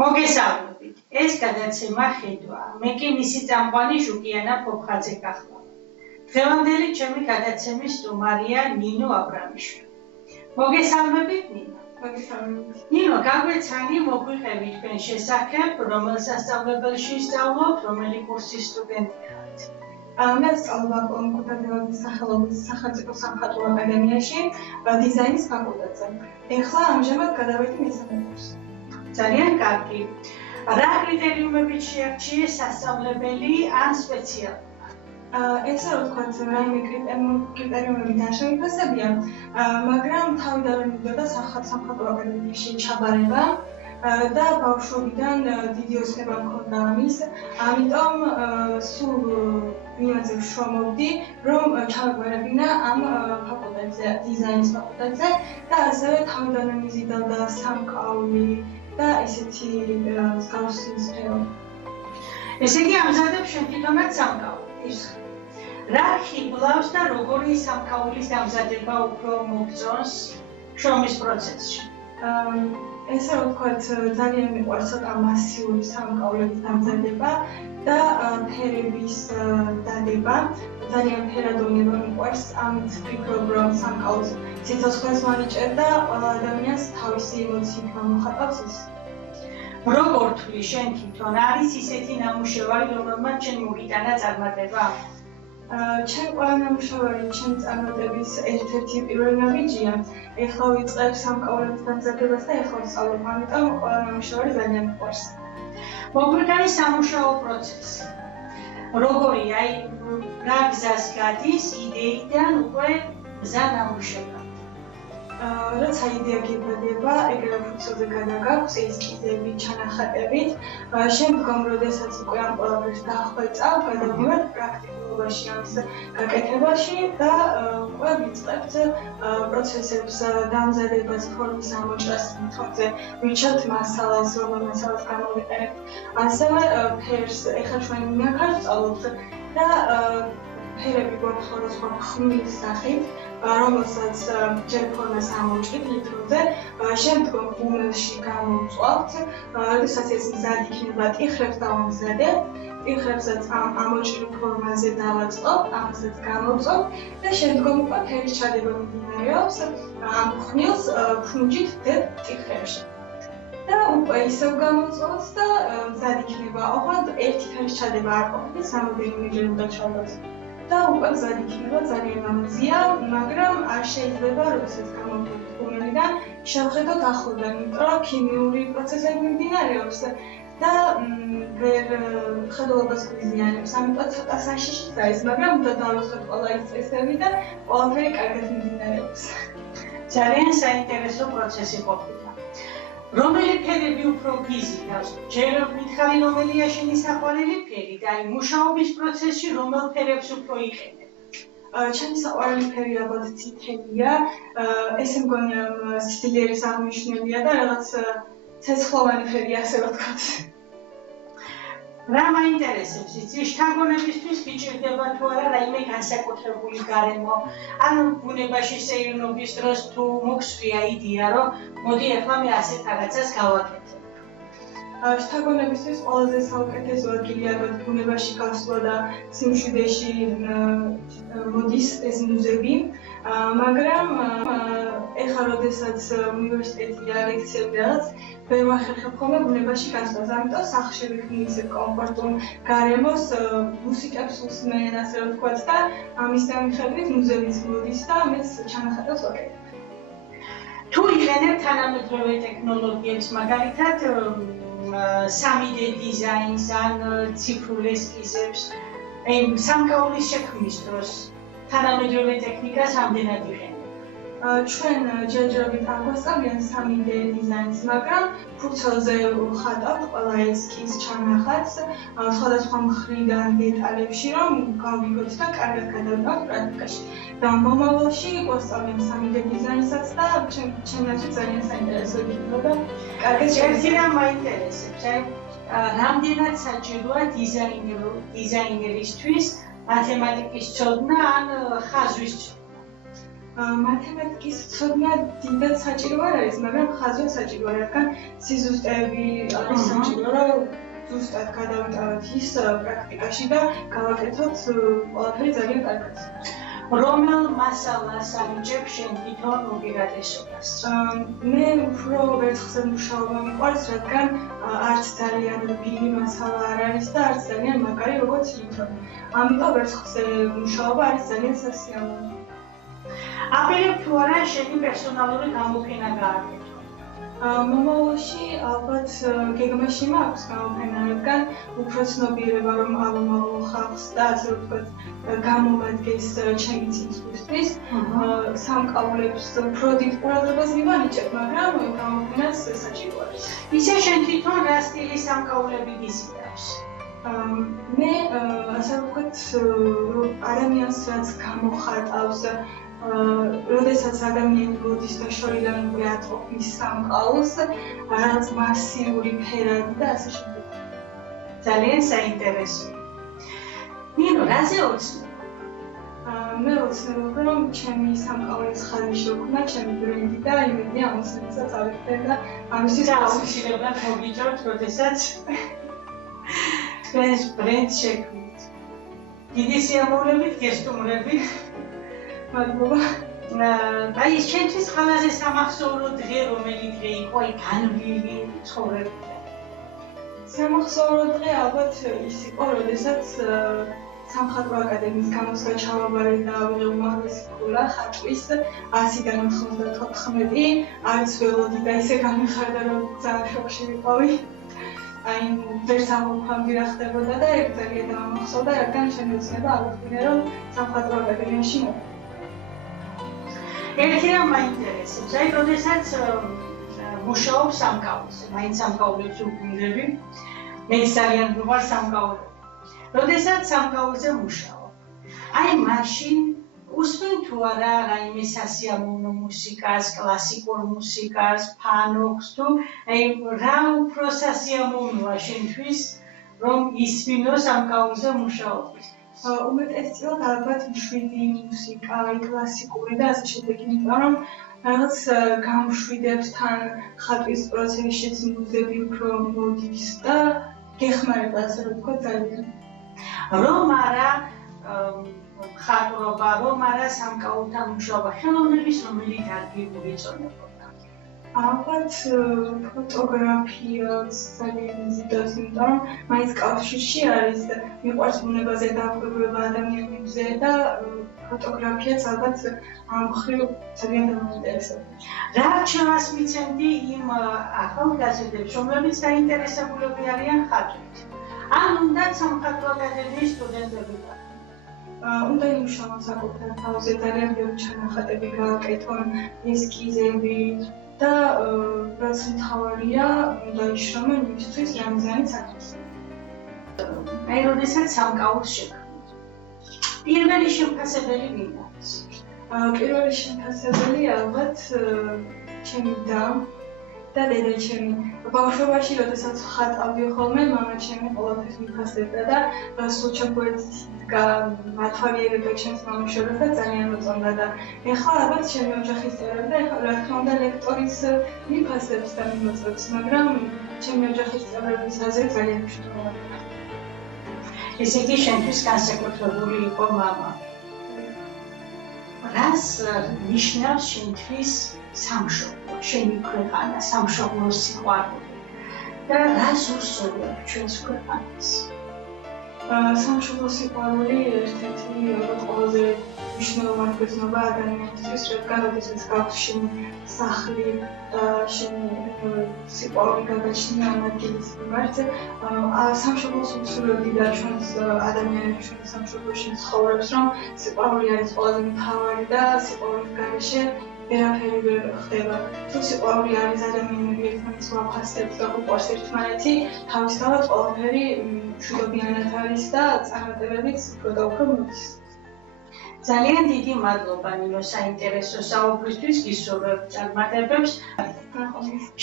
მოგესალმებით. ეს გადაცემა ხედვა. მე კი მისი წამყვანი ჟუკიანა ფოფხაძე გახლავ. დღევანდელი ჩემი გადაცემის სტუმარია ნინო აბრამიშვილი. მოგესალმებით, ნინო. მოგესალმებით. ნინო, გაგვეცანი მოგვიყევი თქვენ შესახებ, რომელ სასწავლებელში სწავლობთ, რომელი კურსის სტუდენტი ხართ? მე ვსწავლობ კონკურენტების სახელობის სახელმწიფო სამხატვრო აკადემიაში დიზაინის ფაკულტეტზე. ეხლა ამჟამად გადავედი მესამე კურსზე. ძალიან კარგი. რა კრიტერიუმებით შეარჩიეს სასწავლებელი ან სპეციალობა? ესე რომ ვთქვათ, რაიმე კრიტერიუმები დაშემიფასებია, მაგრამ თავიდანვე მინდოდა სამხატვრო აკადემიაში ჩაბარება და ბავშვობიდან დიდი ოცნება მქონდა ამის, ამიტომ სულ იმაზე ვშრომობდი, რომ ჩავეგვერებინა ამ ფაკულტეტზე, დიზაინის ფაკულტეტზე და ასევე თავიდანვე მიზიდავდა სამკაული და ესეთი მსგავსი სფერო. ესე იგი ამზადებ შენ თვითონაც სამკაულს. რა ხიბლავს და როგორი სამკაულის დამზადება უფრო მოგწონს შრომის პროცესში? ესე რომ ვთქვათ, ძალიან მიყვარს ცოტა მასიური სამკაულების დამზადება და ფერების დადება. ძალიან ფერადოვნება მიყვარს, ამით ვფიქრობ, რომ სამკაულს სიცოცხლეს ვანიჭერდა, ყველა ადამიანს თავისი ემოციით გამოხატავს ის. როგორ თვლი შენ თვითონ, არის ისეთი ნამუშევარი, რომელმაც შენ მოგიტანა წარმატება? ჩემ ყველა ნამუშევარი ჩემი წარმატების ერთ-ერთი პირველი ნაბიჯია. ეხლა ვიწყებ სამკაულების დამზადებას და ეხლა ვსწავლობ, ამიტომ ყველა ნამუშევარი ძალიან მიყვარს. მოგვიტანა სამუშაო პროცესი. როგორი, რა გზას გადის იდეიდან უკვე გზა ნამუშევრად? როცა იდეა გიბადება, ეგრევე ფუცელზე გადაგაქვს ესკიზები, ჩანახატებით. შემდგომ, როდესაც უკვე ამ ყველაფერს დაახვეწავ, გადავდივარ პრაქტიკულობაში ამის გაკეთებაში და უკვე ვიწყებთ პროცესებს, დამზადებას, ფორმის ამოჭრას, თორემ ვირჩევთ მასალას, რომელ მასალას გამოვიყენებთ. ასევე ფერს, ეხლა ჩვენ მინაქარს ვსწავლობთ და ფერები გვაქვს სხვადასხვა ხმლის სახით, რომელსაც ჯერ ფორმას ამოვჭრით ლიტროზე, შემდგომ გუმელში გამოვწვავთ, როდესაც ეს მზად იქნება, ტიხრებს დავამზადებთ, ტიხრებსაც ამ ამოჭრილ ფორმაზე დავაწყობ, ამასაც გამოვწვავ და შემდგომ უკვე ფერის ჩადება მიმდინარეობს, ამ ხმილს ფუნჯით ვდებთ ტიხრებში. და უკვე ისევ გამოვწვავთ და მზად იქნება, ოღონდ ერთი ფერის ჩადება არ ყოფილის, რამოდენიმეჯერ უნდა ჩავდოთ. და უკვე მზად იქნება, ძალიან ლამაზია, მაგრამ არ შეიძლება, როდესაც გამოვდოთ გუმელიდან, შევხედოთ ახლოდან, იმიტომ რომ ქიმიური პროცესები მიმდინარეობს და ვერ ხედულობას გვიზიანებს, ამიტომ ცოტა საშიშიც არის, მაგრამ უნდა დავიწყოთ ყველა ის წესები და ყველაფერი კარგად მიმდინარეობს. ძალიან საინტერესო პროცესი ყოფილა. რომელი ფერები უფრო გიზიდავს? ჯერ მითხარი რომელია შენი საყვარელი ფერი და აი მუშაობის პროცესში რომელ ფერებს უფრო იყენებ? ჩემი საყვარელი ფერი ალბათ წითელია, ესე მგონია სიცილიერის აღმნიშვნელია და რაღაც ცეცხლოვანი ფერი ასე ვთქვათ. რა მაინტერესებს იცი? შთაგონებისთვის გიჭირდება თუ არა რაიმე განსაკუთრებული გარემო? ან ბუნებაში სეირნობის დროს თუ მოგსვია იდეა, რომ მოდი ახლა მე ასეთ რაღაცას გავაკეთებ? შთაგონებისთვის ყველაზე საუკეთესო ადგილი ალბათ ბუნებაში გასვლა და სიმშვიდეში მოდის ეს მუზები, მაგრამ ეხლა როდესაც უნივერსიტეტია, ლექციები რაღაც ვერ ვახერხებ ხოლმე ბუნებაში გასვლას, ამიტომ სახლში ვიქნი ისე კომფორტულ გარემოს, მუსიკებს უსმენ, ასე რომ ვთქვათ და ამის მიხედვით მუზებიც მოდის და მეც ჩანახატებს ვაკეთებ. თუ იყენებ თანამედროვე ტექნოლოგიებს, მაგალითად 3D დიზაინს ან ციფრულ ესკიზებს, სამკაულის შექმნის დროს თანამედროვე ტექნიკას ამდენად იყენებ? ჩვენ ჯერჯერობით არ გვასწავლიან 3D დიზაინს, მაგრამ ფურცელზე ვხატავთ ყველა ესკიზ ჩანახატს, სხვადასხვა მხრიდან დეტალებში, რომ გავიგოთ და კარგად გადავიდოთ პრაქტიკაში. და მომავალში გვასწავლიან 3D დიზაინსაც და ჩემთვის ძალიან საინტერესო იქნება და კარგად ერთი რამ მაინტერესებს, რამდენად საჭიროა დიზაინერისთვის მათემატიკის ცოდნა ან ხაზვის ცოდნა? მათემატიკის ცოდნა დიდად საჭირო არ არის, მაგრამ ხაზვა საჭირო არ, რადგან სიზუსტეები არის საჭირო, რომ ზუსტად გადავიტანოთ ის პრაქტიკაში და გავაკეთოთ ყველაფერი ძალიან კარგად. რომელ მასალას ანიჭებ შენ თვითონ უპირატესობას? მე უფრო ვერცხლზე მუშაობა მიყვარს, რადგან არც ძალიან რბილი მასალა არ არის და არც ძალიან მაგარი როგორც ლითონი. ამიტომ ვერცხლზე მუშაობა არის ძალიან სასიამოვნო. აპირებ თუ არა შენი პერსონალური გამოფენა გააკეთო? მომავალში ალბათ გეგმაში მაქვს გამოფენა, რადგან უფრო ცნობიერება რომ ავუმალო ხალხს და ასე ვთქვათ გამომადგეს ჩემი ციცხვისთვის, სამკაულებს უფრო დიდ ყურადღებას მივანიჭებ, მაგრამ გამოფენას საჭირო არის. ისე შენ თვითონ რა სტილის სამკაულები გიზიდავს? მე ასე ვთქვათ ადამიანს რაც გამოხატავს როდესაც ადამიანი მოდის და შორიდან უყურებს მის სამყაროს, რაც მასიური ფერადი და ასე შემდეგ. ძალიან საინტერესო. ნინო, რაზე ოცნებ? მე ოცნებობ, რომ ჩემი სამყაროს ხაზი შექმნა, ჩემი ბრენდი და იმედია ამასაც ავიხდე და ამისთვის აუცილებლად მოგიჭროთ, როდესაც თქვენს ბრენდს შექმნით. დიდი სიამოვნებით გესტუმრებით. მადლობა. აი ეს ჩემთვის ყველაზე სამახსოვრო დღე რომელი დღე იყო აი განვლილი ცხოვრებიდან? სამახსოვრო დღე ალბათ ის იყო, როდესაც სამხატვრო აკადემიის გამოსვლა ჩავაბარე და ავიღე უმაღლესი ქულა ხატვის 100-დან 94, არც ველოდი და ისე გამიხარდა, რომ ძალიან შოკში ვიყავი. აი ვერც ამოფამდი რა ხდებოდა და ერთ ძალიან დამამახსოვრდა, რადგან შემეცნება აღვიქვინე, რომ სამხატვრო აკადემიაში მოვიდა. ერთი რამ მაინტერესებს, აი როდესაც მუშაობ სამკაულზე, მაინც სამკაულებს ვუბრუნდები, მე ძალიან გვიყვარს სამკაულები. როდესაც სამკაულზე მუშაობ, აი მაშინ უსმენ თუ არა რაიმე სასიამოვნო მუსიკას, კლასიკურ მუსიკას, ფანოქს თუ აი რა უფრო სასიამოვნოა შენთვის, რომ ისმინო სამკაულზე მუშაობის? უმეტესწილად ალბათ მშვიდი მუსიკა, კლასიკური და ასე შემდეგ, იმიტომ რომ რაღაც გამშვიდებს თან ხატვის პროცესშიც მუზები უფრო მოდის და გეხმარება, ასე ვთქვათ, ძალიან. რომ არა ხატვრობა, რომ არა სამკაულთან მუშაობა, ხელოვნების რომელი დარგი უიწოდებოდა? ალბათ ფოტოგრაფიაც ძალიან მიზიდავს, იმიტომ რომ მაინც კავშირში არის და მიყვარს ბუნებაზე დაკვირვება ადამიანებზე და ფოტოგრაფიაც ალბათ ამ მხრივ ძალიან დამაინტერესებდა. რა რჩევას მიცემდი იმ ახალგაზრდებს, რომლებიც დაინტერესებულები არიან ხატვით? ან უნდა სამხატვრო აკადემიის სტუდენტები ვართ? უნდა იმუშაონ საკუთარ თავზე, ძალიან ბევრი ჩანახატები გააკეთონ, ესკიზები და რაც მთავარია, უნდა იშრომენ იმისთვის, რამზიანი საქმეს. აი როდესაც სამკაულს შექმნით, პირველი შემფასებელი ვინ არის? პირველი შემფასებელი ალბათ ჩემი და დედაჩემი. ბავშვობაში, როდესაც ხატავდი ხოლმე, მამაჩემი ყველაფერს მიფასებდა და სულ ჩაგვერდით მათვალიერება ჩემს მამაშორას და ძალიან მოწონდა და ეხლა ალბათ ჩემი ოჯახის წევრები და ეხლა რა თქმა უნდა ლექტორის მიფასებს და მიმოწევს, მაგრამ ჩემი ოჯახის წევრების აზრი ძალიან მნიშვნელოვანია. ესე იგი შენთვის განსაკუთრებული იყო მამა. რას ნიშნავს შენთვის სამშობლო, შენი ქვეყანა, სამშობლოს სიყვარული და რას უსწავლებ ჩვენს ქვეყანას? სამშობლოს სიყვარული ერთ-ერთი ყველაზე მნიშვნელოვანი გრძნობა ადამიანისთვის, რადგან როდესაც გაქვს შენი სახლი და შენი სიყვარული გადაჭრა ამ ადგილის მიმართ, სამშობლოს უსწავლები და ჩვენს ადამიანებს ჩვენი სამშობლოში ცხოვრობს, რომ სიყვარული არის ყველაზე მთავარი და სიყვარულის გარეშე ვერაფერი ვერ ხდება. თუ სიყვარული არის ადამიანები ერთმანეთს ვაფასებთ და გვყვარს ერთმანეთი, თავისთავად ყველაფერი მშვიდობიანად არის და წარმატებებიც უფრო და უფრო მოდის. ძალიან დიდი მადლობა ნინო საინტერესო საუბრისთვის, გისურვებ წარმატებებს.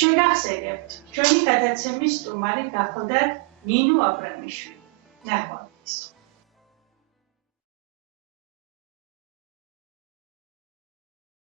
შეგახსენებთ, ჩვენი გადაცემის სტუმარი გახლდათ ნინო აბრამიშვილი. ნახვამდის.